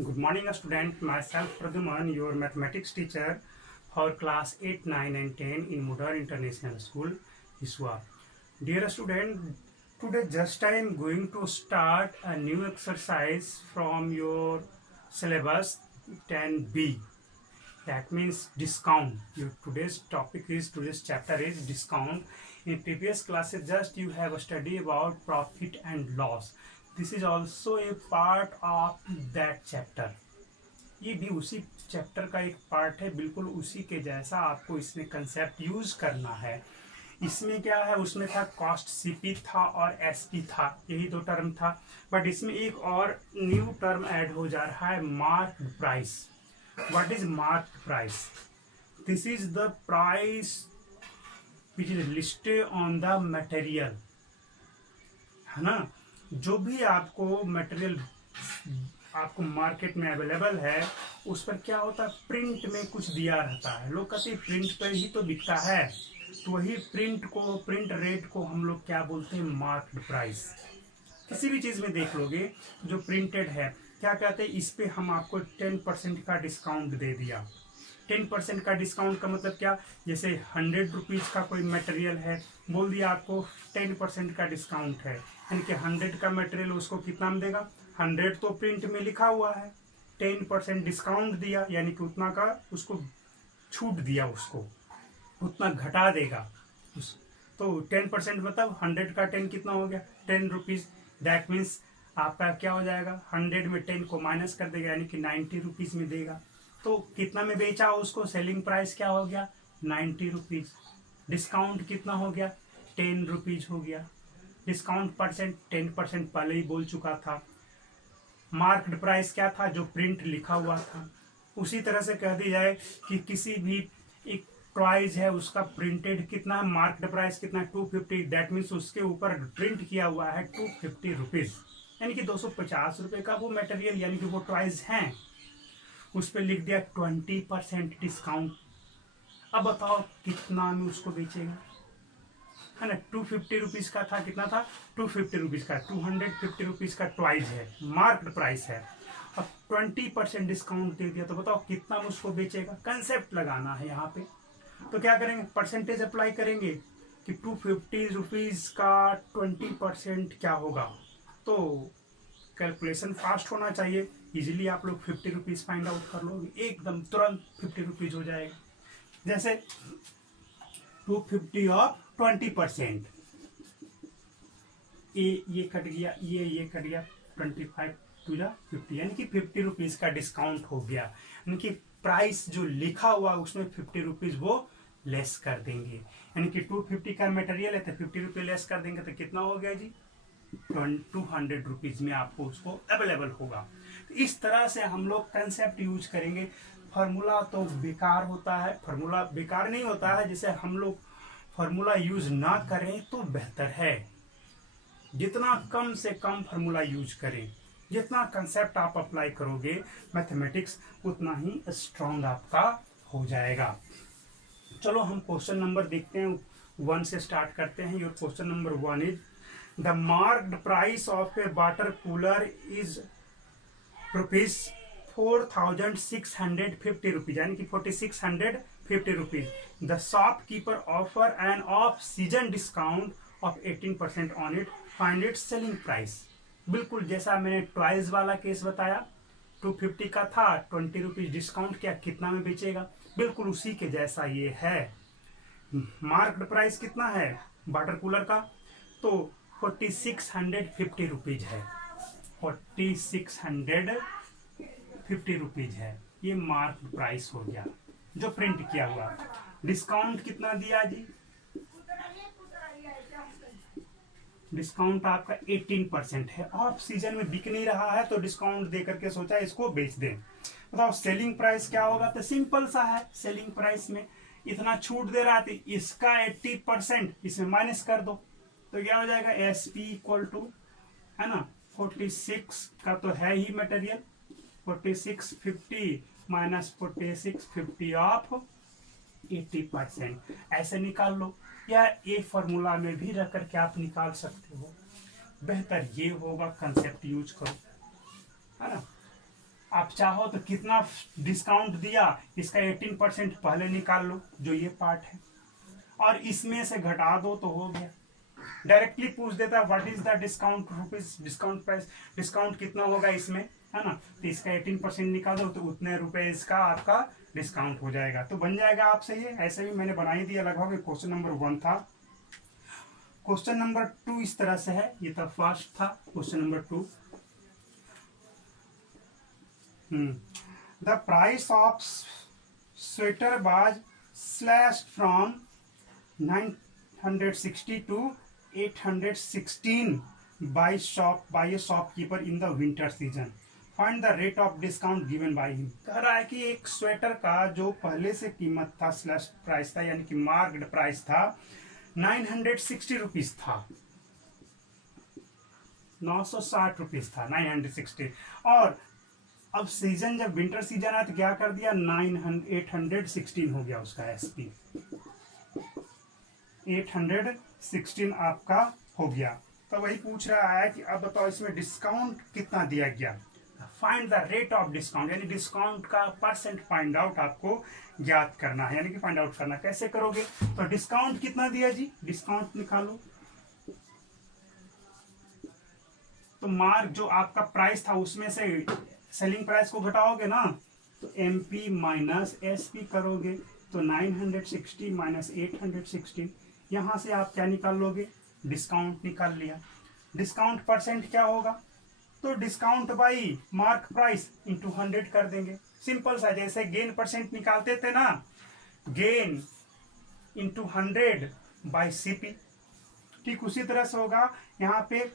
Good morning, student. Myself Pradyuman, your mathematics teacher for class 8, 9 and 10 in Modern International School, ISWA. Dear student, today just I am going to start a new exercise from your syllabus 10B. That means discount. Today's chapter is discount. In previous classes just you have studied about profit and loss. This is also a part of that chapter. ये भी उसी chapter का एक part है, बिल्कुल उसी के जैसा आपको इसमें कंसेप्ट यूज करना है। इसमें क्या है, उसमें था कॉस्ट सीपी था और एसपी था, यही दो टर्म था। बट इसमें एक और न्यू टर्म ऐड हो जा रहा है, marked price. What is marked price? This is the price which is listed on the material, है ना। जो भी आपको मटेरियल आपको मार्केट में अवेलेबल है उस पर क्या होता है, प्रिंट में कुछ दिया रहता है। लोग कहते हैं प्रिंट पर ही तो बिकता है, तो वही प्रिंट रेट को हम लोग क्या बोलते हैं, मार्क्ड प्राइस। किसी भी चीज में देख लोगे जो प्रिंटेड है, क्या कहते हैं, इस पे हम आपको 10% का डिस्काउंट दे दिया। 10% का डिस्काउंट का मतलब क्या, जैसे 100 रुपीज का कोई मटेरियल है, बोल दिया आपको 10% का डिस्काउंट है, यानी कि 100 का मटेरियल उसको कितना में देगा, 100 तो प्रिंट में लिखा हुआ है, 10% डिस्काउंट दिया यानी कि उतना का उसको छूट दिया, उसको उतना घटा देगा। तो 10% मतलब 100 का 10 कितना हो गया, 10 रुपीज। दैट मीन्स आपका क्या हो जाएगा, 100 में 10 को माइनस कर देगा यानी कि 90 रुपीज में देगा। तो कितना में बेचा उसको, सेलिंग प्राइस क्या हो गया, 90 रुपीज। डिस्काउंट कितना हो गया, 10 रुपीज हो गया। डिस्काउंट परसेंट 10% पहले ही बोल चुका था। मार्क्ड प्राइस क्या था, जो प्रिंट लिखा हुआ था। उसी तरह से कह दी जाए कि किसी भी एक टॉयज है, उसका प्रिंटेड कितना है, मार्क्ड प्राइस कितना, 250। दैट मीन्स उसके ऊपर प्रिंट किया हुआ है 250 रुपीज, यानी कि 250 रुपए का वो मटेरियल, यानी कि वो टॉयज हैं, उस पर लिख दिया 20% डिस्काउंट। अब बताओ कितना में उसको बेचेगा, है ना। 250 रुपीज का था, कितना था, 250 रुपीज का, 250 रुपीज का ट्वाइस है, मार्क्ड प्राइस है। अब 20% डिस्काउंट दे दिया, तो बताओ कितना में उसको बेचेगा। कंसेप्ट लगाना है यहाँ पे, तो क्या करेंगे, परसेंटेज अप्लाई करेंगे कि 250 रुपीज का 20% क्या होगा। तो कैलकुलेशन फास्ट होना चाहिए, इजीली आप लोग 50 रुपीज फाइंड आउट कर लोगे, एकदम तुरंत 50 रुपीज हो जाएगा। जैसे 250 ऑफ 20%, ये कट गया, ये कट गया, 25 टू 50, यानी कि 50 रुपीज का डिस्काउंट हो गया। यानी कि प्राइस जो लिखा हुआ उसमें 50 रुपीज वो लेस कर देंगे, यानी कि 250 का मटेरियल है तो 50 रुपये लेस कर देंगे, तो कितना हो गया जी, 200 रुपीज में आपको उसको अवेलेबल होगा। तो इस तरह से हम लोग कंसेप्ट यूज करेंगे। फार्मूला तो बेकार होता है, फार्मूला बेकार नहीं होता है, जैसे हम लोग फार्मूला यूज ना करें तो बेहतर है। जितना कम से कम फार्मूला यूज करें, जितना कंसेप्ट आप अप्लाई करोगे मैथमेटिक्स, उतना ही स्ट्रांग आपका हो जाएगा। चलो हम क्वेश्चन नंबर देखते हैं, 1 से स्टार्ट करते हैं। Your question number 1 is the marked price of a water cooler is rupees 4650 rupees, यानी कि 4650 rupees. The shopkeeper offer an off season discount of 18% on it, find it selling price. बिल्कुल जैसा मैंने ट्वाइस वाला case बताया, 250 का था, 20 rupees discount किया, कितना में बेचेगा, बिल्कुल उसी के जैसा ये है। मार्क्ड प्राइस कितना है वाटर कूलर का, तो 4650 रुपीज है, 4650 रुपीज है, ये मार्क्ड प्राइस हो गया जो प्रिंट किया हुआ। डिस्काउंट कितना दिया जी, डिस्काउंट आपका 18% है। ऑफ सीजन में बिक नहीं रहा है तो डिस्काउंट दे करके सोचा इसको बेच दें। बताओ सेलिंग प्राइस क्या होगा, तो सिंपल सा है, सेलिंग प्राइस में इतना छूट दे रहा था, इसका 80% इसमें माइनस कर दो, तो क्या हो जाएगा, एस पी इक्वल टू, है ना, 46 का तो है ही मटेरियल, 4650 माइनस 4650 ऑफ 80%, ऐसे निकाल लो, या ये फॉर्मूला में भी रख करके आप निकाल सकते हो। बेहतर ये होगा कंसेप्ट यूज करो, है ना। आप चाहो तो कितना डिस्काउंट दिया इसका 18% पहले निकाल लो, जो ये पार्ट है, और इसमें से घटा दो तो हो गया। डायरेक्टली पूछ देता है what is the discount rupees, discount price, discount कितना होगा इसमें, है ना, तो इसका 18% निकाल दो तो उतने रुपए इसका आपका डिस्काउंट हो जाएगा, तो बन जाएगा आपसे ये। ऐसे भी मैंने बना ही दिया लगभग। क्वेश्चन नंबर 1 था। क्वेश्चन नंबर 2 इस तरह से है, ये तो फर्स्ट था। Question number 2, the price of sweater was slashed from 960 to 816 by a shopkeeper in the winter season. Find the rate of discount given by him. कह रहा है कि एक स्वेटर का जो पहले से कीमत था, स्लैश प्राइस था, यानी कि मार्क्ड प्राइस था, 960 रुपीज था, 960 रुपीज था, 960। और अब सीजन, जब विंटर सीजन आया तो क्या कर दिया, 816 हो गया उसका एसपी, 816 आपका हो गया। तो वही पूछ रहा है कि अब बताओ इसमें डिस्काउंट कितना दिया गया। Find the rate of discount, यानी डिस्काउंट का परसेंट फाइंड आउट आपको ज्ञात करना है, यानी कि फाइंड आउट करना। कैसे करोगे, तो डिस्काउंट कितना दिया जी, डिस्काउंट निकालो। तो मार्क जो आपका प्राइस था उसमें से सेलिंग प्राइस को घटाओगे ना, तो एमपी माइनस एसपी करोगे, तो 960 माइनस 816, यहां से आप क्या निकाल लोगे, डिस्काउंट निकाल लिया। डिस्काउंट परसेंट क्या होगा, तो discount by mark price into 100 कर देंगे। सिंपल सा, जैसे गेन परसेंट निकालते थे ना, गेन इंटू 100 बाई सीपी, ठीक उसी तरह से होगा यहाँ पे।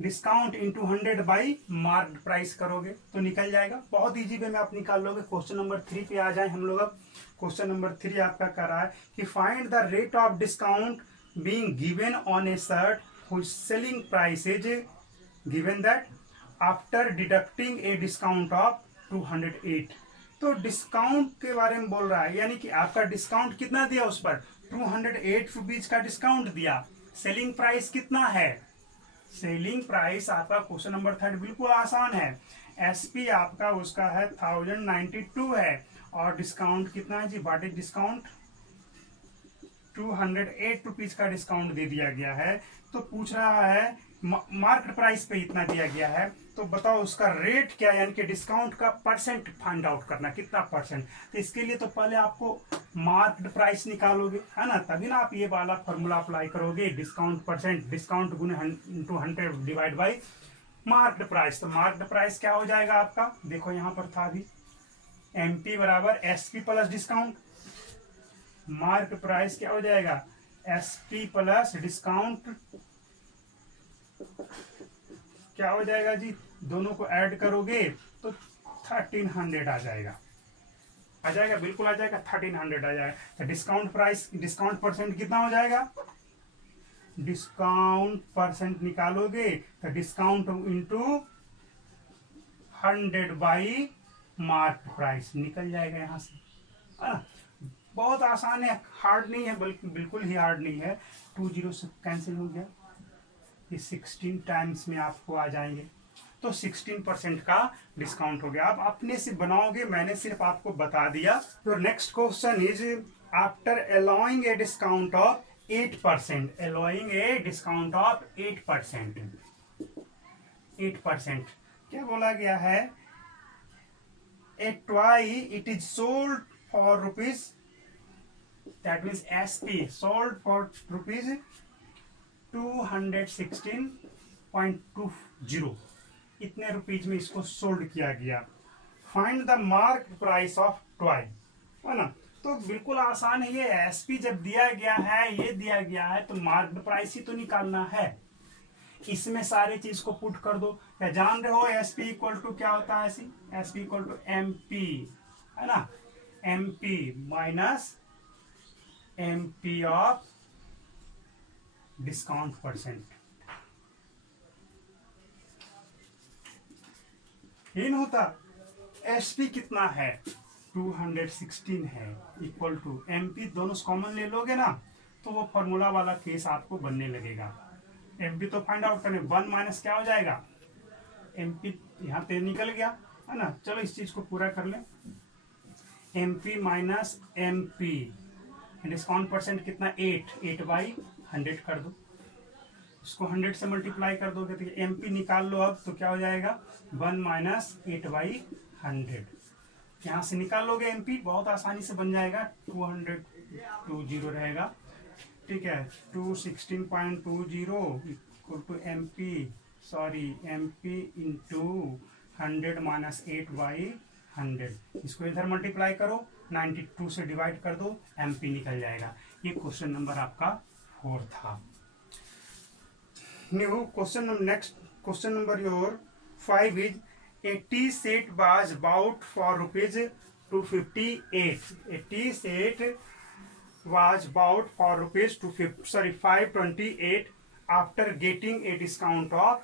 Discount into 100 by mark price करोगे तो निकल जाएगा। बहुत इजी वे में आप निकाल लोगे। क्वेश्चन नंबर 3 पे आ जाए हम लोग। अब क्वेश्चन नंबर 3 आपका कर रहा है कि find the rate of discount being given on A shirt which selling price is given that after deducting a discount of 208। तो डिस्काउंट के बारे में बोल रहा है, यानी कि आपका डिस्काउंट कितना दिया उस पर, 208 रुपीज का डिस्काउंट दिया। सेलिंग प्राइस कितना है, सेलिंग प्राइस आपका क्वेश्चन नंबर 3 बिल्कुल आसान है। एसपी आपका उसका है 1092 है, और डिस्काउंट कितना है जी, व्हाट इज डिस्काउंट, 208 रुपीज का डिस्काउंट दे दिया गया है। तो पूछ रहा है मार्केट प्राइस पे इतना दिया गया है, तो बताओ उसका रेट क्या है, यानी कि डिस्काउंट का परसेंट फाइंड आउट करना, कितना परसेंट। तो इसके लिए तो पहले आपको मार्केट प्राइस निकालोगे, है ना, तभी ना आप ये वाला फॉर्मूला अप्लाई करोगे, डिस्काउंट परसेंट, डिस्काउंट गुने into 100 divide by market price. तो मार्केट प्राइस क्या हो जाएगा आपका, देखो यहाँ पर था अभी, एमपी बराबर SP plus discount. Market price क्या हो जाएगा, एसपी प्लस डिस्काउंट, क्या हो जाएगा जी, दोनों को ऐड करोगे तो 1300 आ जाएगा, आ जाएगा, बिल्कुल आ जाएगा, 1300 आ जाएगा। तो डिस्काउंट प्राइस, डिस्काउंट परसेंट कितना हो जाएगा, डिस्काउंट परसेंट निकालोगे तो discount into 100 by mark price निकल जाएगा यहाँ से। बहुत आसान है, हार्ड नहीं है, बिल्कुल ही हार्ड नहीं है। 20 से कैंसिल हो गया, ये 16 टाइम्स में आपको आ जाएंगे, तो 16% का डिस्काउंट हो गया। आप अपने से बनाओगे, मैंने सिर्फ आपको बता दिया। तो next question is after allowing a discount of 8%, allowing a discount of 8%, 8% क्या बोला गया है, ए toy it is sold for rupees, that means SP sold for rupees 216.20, इतने रुपीज में इसको सोल्ड किया गया। Find the mark price of toy, है ना, तो बिल्कुल आसान है ये। एसपी जब दिया गया है, ये दिया गया है, तो मार्क प्राइस ही तो निकालना है। इसमें सारे चीज को पुट कर दो। क्या जान रहे हो, एसपी इक्वल टू क्या होता है, एसपी इक्वल टू एमपी, है ना, MP minus MP of discount percent. इन होता एसपी कितना है, 216 है, इक्वल टू एमपी, दोनों कॉमन ले लोगे ना तो वो फॉर्मूला वाला केस आपको बनने लगेगा। एमपी तो फाइंड आउट करने, 1 माइनस क्या हो जाएगा, एमपी यहाँ पे निकल गया, है ना। चलो इस चीज को पूरा कर लें। MP minus MP, discount percent कितना 8/100 कर दो, इसको 100 से मल्टीप्लाई कर दोगे तो MP निकाल लो। अब तो क्या हो जाएगा 1 माइनस 8/100, यहाँ से निकाल लोगे MP, बहुत आसानी से बन जाएगा। 220 रहेगा, ठीक है। 216.20 equal to MP into 100 minus 8/100, इसको इधर मल्टीप्लाई करो, 92 से डिवाइड कर दो, MP निकल जाएगा। ये क्वेश्चन नंबर आपका 4 था। New question number, next question number your 5 is a tea set was bought for rupees 258. A tea set was bought for rupees 528 after getting a discount of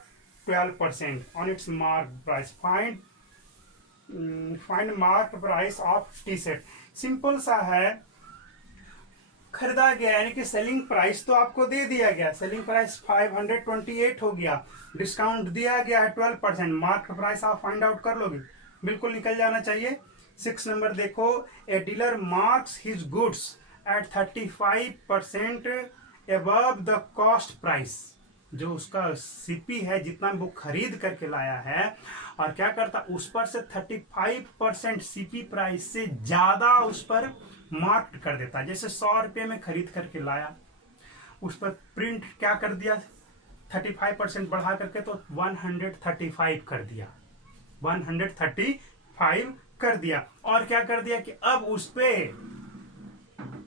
12% on its marked price. Find marked price of tea set. Simple सा है, खरीदा गया यानी कि selling price तो आपको दे दिया गया, सेलिंग प्राइस 528 हो गया, डिस्काउंट दिया गया है 12%, मार्क प्राइस आप फाइंड आउट कर लोगे, बिल्कुल निकल जाना चाहिए। 6 नंबर देखो, a dealer marks his goods at 35% above the cost price, जो उसका CP है जितना वो खरीद करके लाया है, और क्या करता उस पर से 35% CP प्राइस से ज्यादा उस पर मार्क कर देता। जैसे 100 रुपये में खरीद करके लाया, उस पर प्रिंट क्या कर दिया 35% बढ़ा करके, तो 135 कर दिया, 135 कर दिया। और क्या कर दिया कि अब उस पे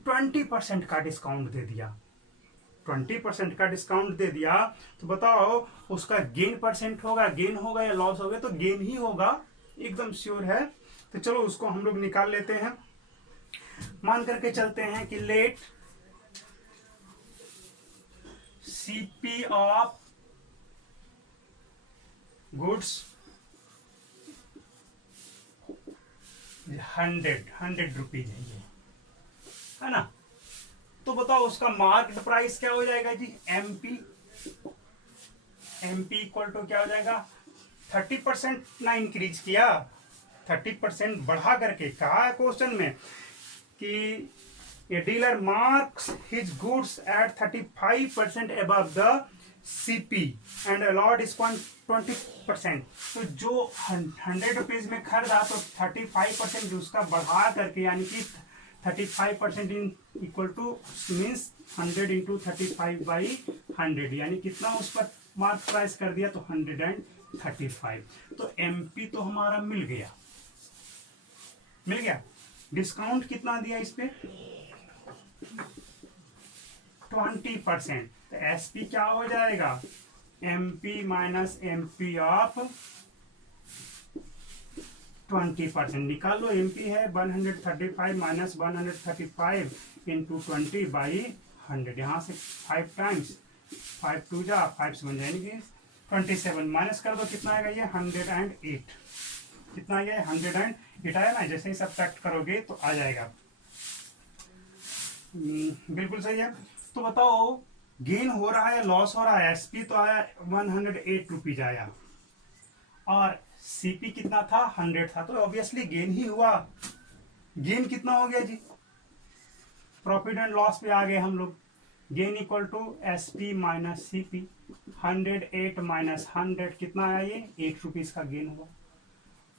20% का डिस्काउंट दे दिया, 20% का डिस्काउंट दे दिया। तो बताओ उसका गेन परसेंट होगा, गेन होगा या लॉस होगा? तो गेन ही होगा, एकदम श्योर है। तो चलो उसको हम लोग निकाल लेते हैं। मान करके चलते हैं कि let CP of goods 100 rupees है ना। तो बताओ उसका मार्केट प्राइस क्या हो जाएगा जी, MP इक्वल टू क्या हो जाएगा, 30% ना इंक्रीज किया, 30% बढ़ा करके कहा है क्वेश्चन में कि a dealer marks his goods at 35% above the CP and allowed discount 20%। तो जो 100 रुपीज में खरीदा तो 35% जो उसका बढ़ा करके, यानी कि 35% इक्वल टू मीन्स 100 इंटू 35/100, यानी कितना उस पर मार्क प्राइस कर दिया, तो 135। तो MP तो हमारा मिल गया। डिस्काउंट कितना दिया इस पे 20%, तो SP क्या हो जाएगा, MP माइनस MP ऑफ 20%। निकाल लो, MP है 135 माइनस 135 इंटू 20/100, यहाँ से 5 टाइम्स 5 2 जा 5 से बन जाएंगे 27, माइनस कर दो कितना आएगा ये 108, कितना आया 108 आया ना। जैसे ही सब्ट्रैक्ट करोगे तो आ जाएगा, बिल्कुल सही है। तो बताओ गेन हो रहा है लॉस हो रहा है, SP तो आया 108 रुपीज आया, और CP कितना था 100 था, तो ऑब्वियसली गेन ही हुआ। गेन कितना हो गया जी, प्रॉफिट एंड लॉस पे आ गए हम लोग। Gain equal to SP minus CP, 108 minus 100 कितना आया, ये 8 रुपीज का गेन हुआ।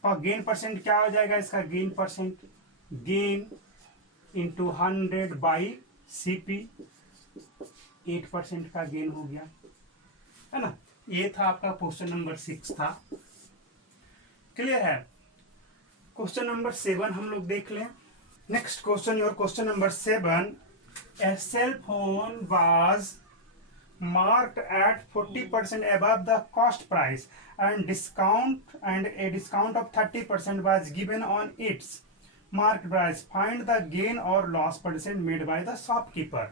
और गेन परसेंट क्या हो जाएगा इसका, gain percent gain into 100/CP, 8% का गेन हो गया, है ना। ये था आपका क्वेश्चन नंबर 6 था, क्लियर है। क्वेश्चन नंबर 7 हम लोग देख लें। Next question, your question number 7, a cell phone was marked at 40% above the cost price and a discount of 30% was given on its marked price. Find the gain or loss percent made by the shopkeeper.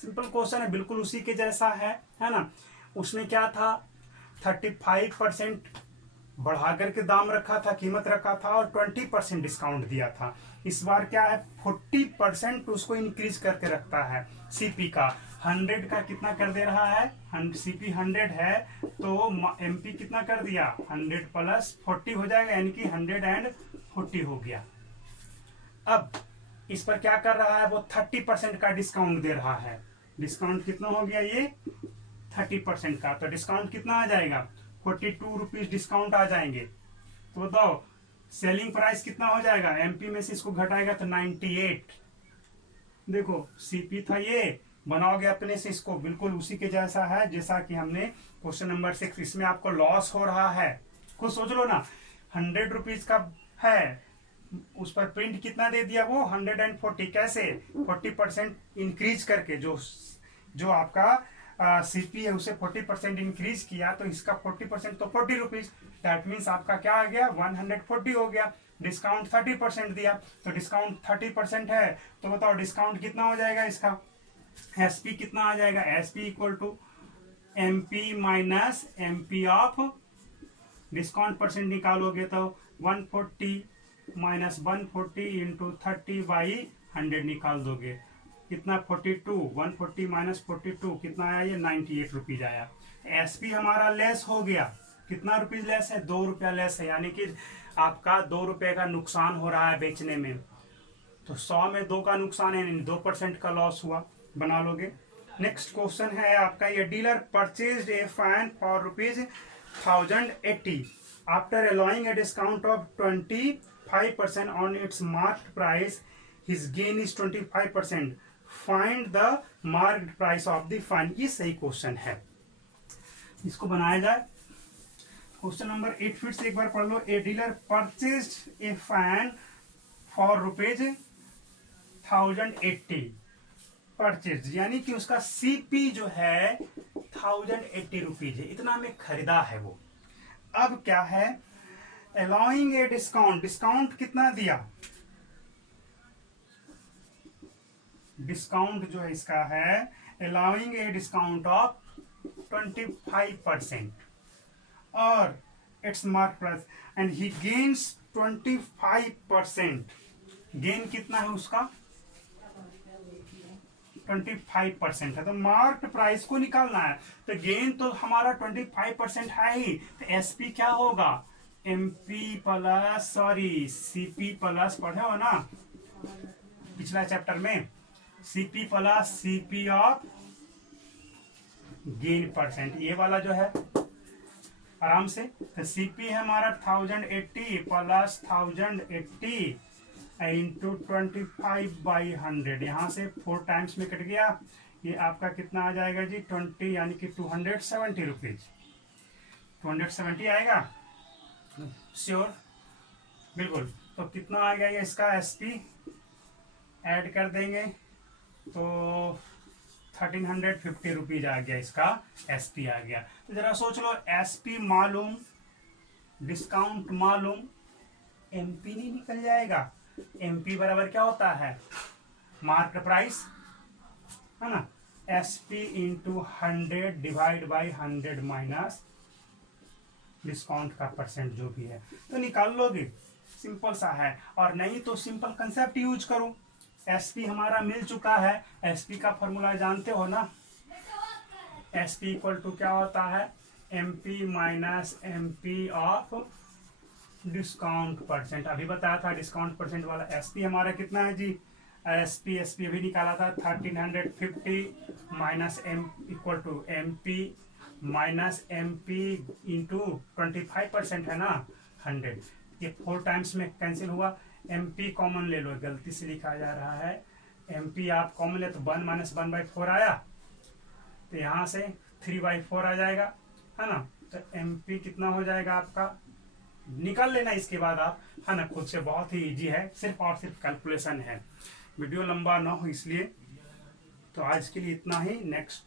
Simple question है, बिल्कुल उसी के जैसा है ना। उसने क्या था 35% बढ़ा करके दाम रखा था, कीमत रखा था, और 20% डिस्काउंट दिया था। इस बार क्या है 40% उसको इंक्रीज करके रखता है CP का, 100 का कितना कर दे रहा है, CP 100 है तो MP कितना कर दिया, 100 प्लस 40 हो जाएगा, यानी कि 140 हो गया। अब इस पर क्या कर रहा है, वो 30% का डिस्काउंट दे रहा है। डिस्काउंट कितना हो गया, ये 30% का, तो डिस्काउंट कितना आ जाएगा, 42 रुपीज डिस्काउंट आ जाएंगे। तो बताओ सेलिंग प्राइस कितना हो जाएगा, MP में से इसको घटाएगा तो 98। देखो CP था ये, बनाओगे अपने से इसको, बिल्कुल उसी के जैसा है जैसा कि हमने क्वेश्चन नंबर 6। इसमें आपको लॉस हो रहा है, खुद सोच लो ना, 100 रुपीज का है, उस पर प्रिंट कितना दे दिया, वो 140। कैसे, 40% इंक्रीज करके, जो आपका CP है उसे 40% इंक्रीज किया, तो इसका 40% तो 40 रुपीज, दैट मीन्स आपका क्या आ गया, 140 हो गया। डिस्काउंट 30% दिया, तो डिस्काउंट 30% है, तो बताओ डिस्काउंट कितना हो जाएगा इसका, SP कितना आ जाएगा, SP equal to MP minus MP off, discount percent निकालोगे तो 140 माइनस 140 इंटू 30/100 निकाल दोगे, कितना 42, 140 माइनस 42 कितना आया, ये 98 रुपीज आया। SP हमारा लेस हो गया, कितना रुपीज लेस है, 2 रुपया लेस है, यानी कि आपका 2 रुपये का नुकसान हो रहा है बेचने में। तो 100 में 2 का नुकसान है, 2% का लॉस हुआ, बना लोगे। नेक्स्ट क्वेश्चन है आपका ये, dealer purchased a fan for ₹1080 after allowing a discount of 25% on it's marked price, his gain is 25%, find the marked price of the fan. ये सही क्वेश्चन है, इसको बनाया जाए। क्वेश्चन नंबर 8 फिर से एक बार पढ़ लो। A dealer purchased a fan for ₹1080 purchase, यानी कि उसका CP जो है 1080 रुपीज है, इतना में खरीदा है वो। अब क्या है, अलाउइंग ए डिस्काउंट, डिस्काउंट कितना दिया, डिस्काउंट जो है इसका है अलाउइंग ए डिस्काउंट ऑफ 25% और it's mark price and he gains 25%। Gain कितना है उसका, 25% है, तो मार्क्ड प्राइस को निकालना है। तो गेन तो हमारा 25% है ही, तो SP क्या होगा, CP प्लस, पढ़े हो ना पिछला चैप्टर में, CP plus CP of gain percent, ये वाला जो है आराम से। तो CP है हमारा 1080 प्लस 1080 इंटू 25/100, यहाँ से 4 टाइम्स में कट गया, ये आपका कितना आ जाएगा जी 20, यानी कि 270 रुपीज, 270 आएगा श्योर, बिल्कुल। तो कितना आ गया ये इसका SP, ऐड कर देंगे तो 1350 रुपीज आ गया, इसका SP आ गया। तो जरा सोच लो, SP मालूम, डिस्काउंट मालूम, MP नहीं निकल जाएगा। MP बराबर क्या होता है, मार्क प्राइस, है ना, SP into 100 divide by 100 minus discount का परसेंट जो भी है, तो निकाल लोगे, सिंपल सा है। और नहीं तो सिंपल कंसेप्ट यूज करो, SP हमारा मिल चुका है, SP का फॉर्मूला जानते हो ना, SP इक्वल टू क्या होता है, MP minus MP off discount percent. अभी बताया था डिस्काउंट परसेंट वाला। SP हमारा कितना है जी, SP अभी निकाला था 1350 minus M equal to MP minus MP into 25% है ना 100, ये 4 टाइम्स में कैंसिल हुआ। MP कॉमन ले लो, गलती से लिखा जा रहा है MP, आप कॉमन ले तो 1 माइनस 1/4 आया, तो यहाँ से 3/4 आ जाएगा, है ना। तो MP कितना हो जाएगा आपका, निकाल लेना इसके बाद आप, है ना, खुद से, बहुत ही इजी है, सिर्फ और सिर्फ कैलकुलेशन है। वीडियो लंबा ना हो इसलिए, तो आज के लिए इतना ही। नेक्स्ट